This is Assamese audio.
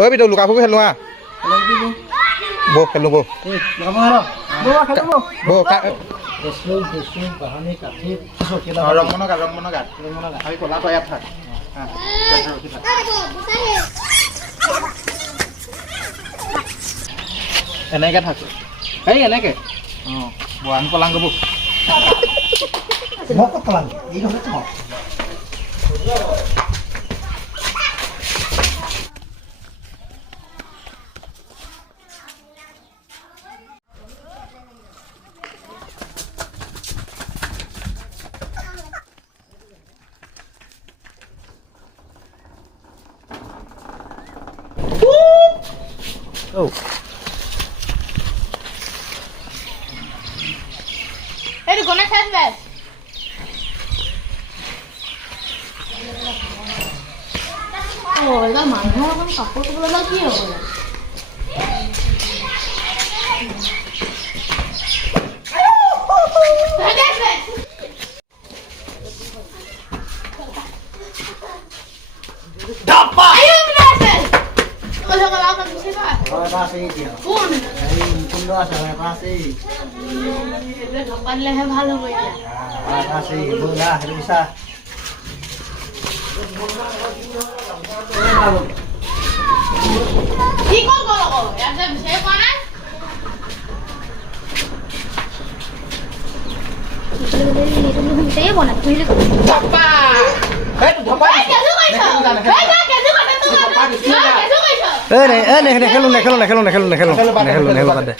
ঐ বিটো লুকা ফুকু খেলো আ বৌ খেলো বৌ বৌ ৰংমনৰ গাত আমি ক'লা তই ইয়াত থাক এনেকে থাক এই এনেকে বৌ আমি পলাং গ'ব মই ক'ত পলাম এই নহয় তোমাক Oh. Hey, du kommer til det. 이거 만나면 갖고 들어가기요. Dappa! Ayo, berhasil. Kalau kalau akan bisa. Pasti dia. Pun. Kundo asal pasti. Kapan leher ভালো হয়ে Pasti bola bisa. কি কোন করো একটা বিষয় বানান ধপা এই তো ধপা এই কেসে কইছো এই না কেসে কইছো তুমি না কেসে কইছো নেখেলো বাদ দে